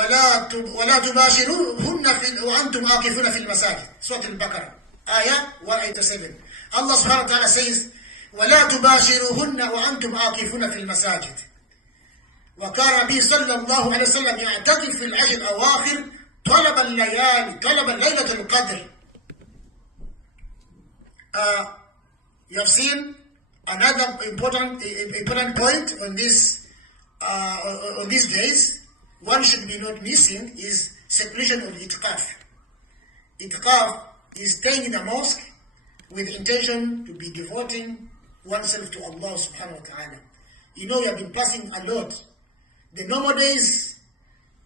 ولا تباشروهن وأنتم عاكفون في المساجد. Surah Al-Baqarah, Ayah 187. Allah subhanahu wa ta'ala says, ولا تباشروهن وأنتم عاكفون في المساجد. وكان النبي صلى الله عليه وسلم يعتكف في العشر الأواخر طلب ليلة القدر. You have seen another important point on these days. One should be not missing is seclusion of itikaf. Itikaf is staying in the mosque with intention to be devoting oneself to Allah subhanahu wa ta'ala. You know, we have been passing a lot. The normal days,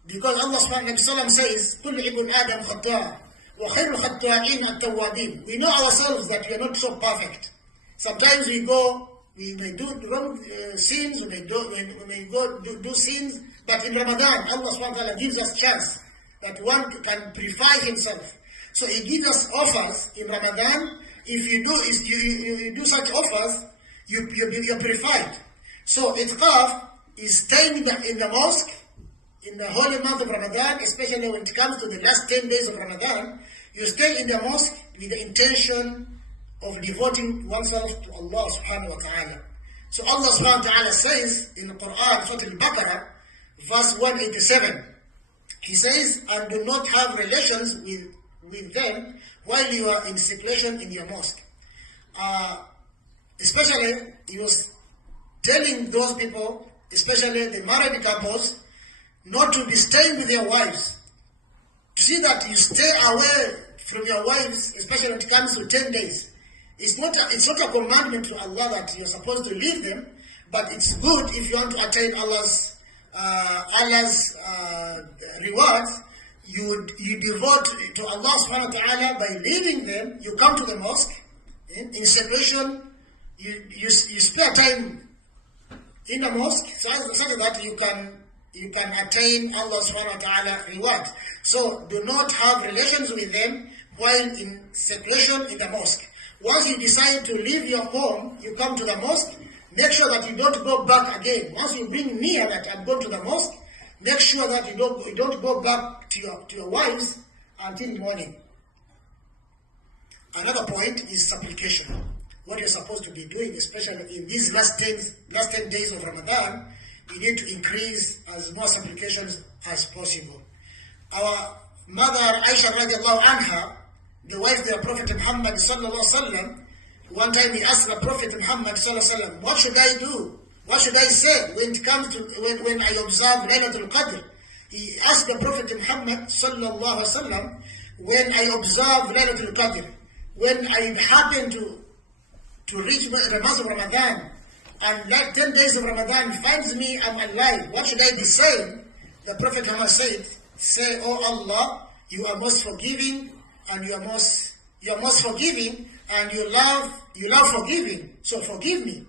because Allah subhanahu wa ta'ala says, كُلُّ عِبُنْ آدَمْ خَطَّاءٍ وَخَيْرُ الْخَطَّاءِينَ التَّوَّابِينَ. We know ourselves that we are not so perfect. Sometimes we may do wrong sins, we may do sins, but in Ramadan, Allah subhanahu wa ta'ala gives us chance that one can purify himself. So He gives us offers in Ramadan. If you do such offers, you're purified. So itikaf is staying in the mosque in the holy month of Ramadan, especially when it comes to the last 10 days of Ramadan. You stay in the mosque with the intention of devoting oneself to Allah subhanahu wa ta'ala. So Allah subhanahu wa ta'ala says in the Quran, Surah Al-Baqarah, verse 187, He says, and do not have relations with them while you are in seclusion in your mosque. Especially, He was telling those people, especially the married couples, not to be staying with their wives. To see that you stay away from your wives, especially when it comes to 10 days. It's not a commandment to Allah that you're supposed to leave them, but it's good if you want to attain Allah's rewards. You devote to Allah subhanahu wa ta'ala by leaving them. You come to the mosque in separation. You spare time in the mosque so that you can attain Allah subhanahu wa ta'ala reward. So do not have relations with them while in seclusion in the mosque. Once you decide to leave your home, you come to the mosque, make sure that you don't go back again. Once you bring near that I'm going to the mosque, make sure that you don't go back to your wives until morning. Another point is supplication. What you're supposed to be doing, especially in these last 10 days of Ramadan, you need to increase as more supplications as possible. Our mother Aisha radiallahu anha, the wife of the Prophet Muhammad sallallahu alaihi wasallam, one time he asked the Prophet Muhammad sallallahu alaihi wasallam, what should I do? What should I say when it comes to when I observe Laylatul Qadr? He asked the Prophet Muhammad sallallahu alaihi wasallam, when I observe Laylatul Qadr, when I happen to reach the month of Ramadan, and like 10 days of Ramadan finds me, I'm alive, what should I be saying? The Prophet Muhammad said, say, oh Allah, you are most forgiving, and you are most forgiving, and you love forgiving. So forgive me.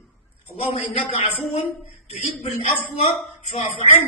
Allahumma innaka afuun tuhibbul afwa fa'fu anni.